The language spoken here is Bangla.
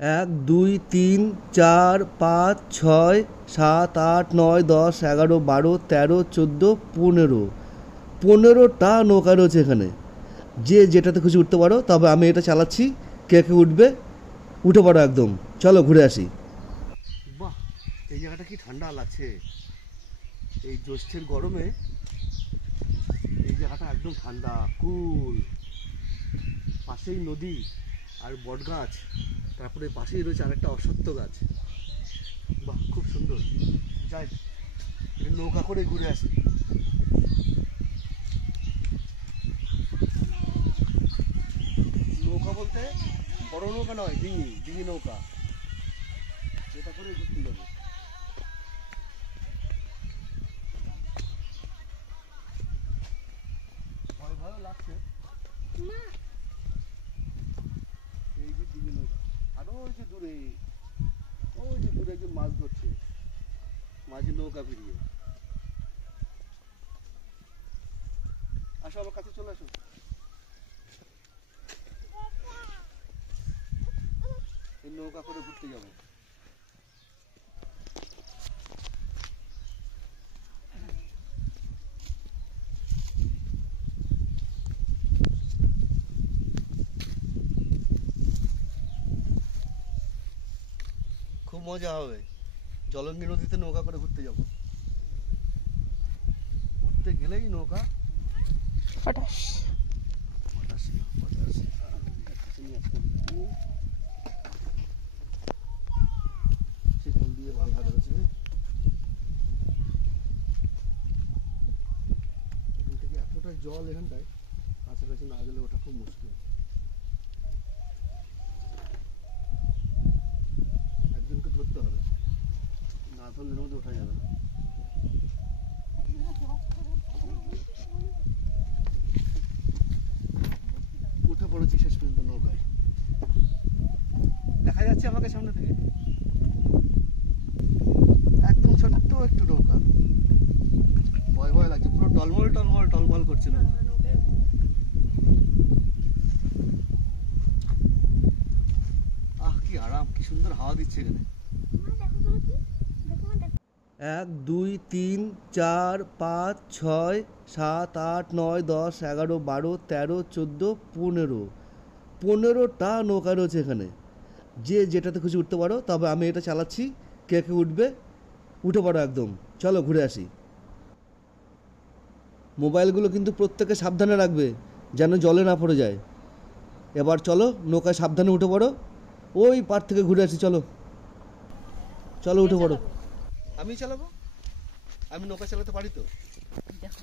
এক দুই তিন চার পাঁচ ছয় সাত আট নয় 10 11 12 13 14 15 15টা নৌকা রয়েছে এখানে। যে যেটাতে খুশি উঠতে পারো, তবে আমি এটা চালাচ্ছি। কে কে উঠবে উঠে পড়ো একদম। চলো ঘুরে আসি। বাহ, এই জায়গাটা কি ঠান্ডা লাগছে। এই জ্যৈষ্ঠের গরমে এই জায়গাটা একদম ঠান্ডা কুল। পাশেই নদী আর বট গাছ, তারপরে পাশেই রয়েছে আরেকটা অশ্বত্থ গাছ। বাহ, খুব সুন্দর। যাই নৌকা করে ঘুরে আসি। নৌকা বলতে বড় নৌকা নয়, ডিঙি ডিঙি নৌকা, এটা করে ঘুরতে যাবো। ভয় ভয় লাগছে। এই যে ডিঙি নৌকা, আর ওই যে দূরে একজন মাছ ধরছে, মাঝি নৌকা ফিরিয়ে। আসো আমার কাছে চলে আসো। এই নৌকা করে ঘুরতে যাবো। খুব মজা হবে। জলঙ্গি নদীতে নৌকা করে ঘুরতে যাব। উঠতে গেলেই নৌকা ফটাস সেখান দিয়ে বাঁধা রয়েছে। এখান থেকে এতটা জল এখানটায়, কাছাকাছি না গেলে ওটা খুব মুশকিল। একজনকে ধরতে হবে, না ধরলে মধ্যে ওঠা যাবে না। উঠে পড়েছি শেষ পর্যন্ত নৌকায়। দেখা যাচ্ছে আমাকে সামনে থেকে, একদম ছোট্ট একটু নৌকা। ভয় ভয় লাগছে, পুরো টলমল টলমল টলমল করছে নৌকা। আহ, কি আরাম, কি সুন্দর হাওয়া দিচ্ছে এখানে। এক দুই তিন চার পাঁচ ছয় সাত আট নয় 10 11 12 13 14 15 15টা নৌকা রয়েছে এখানে। যে যেটাতে খুশি উঠতে পারো, তবে আমি এটা চালাচ্ছি। কে কে উঠবে উঠে পড়ো একদম। চলো ঘুরে আসি। মোবাইলগুলো কিন্তু প্রত্যেকে সাবধানে রাখবে, যেন জলে না পড়ে যায়। এবার চলো নৌকায় সাবধানে উঠে পড়ো। ওই পার থেকে ঘুরে আসি। চলো চলো উঠে পড়ো। আমি চালাবো, আমি নৌকা চালাতে পারি তো। দেখো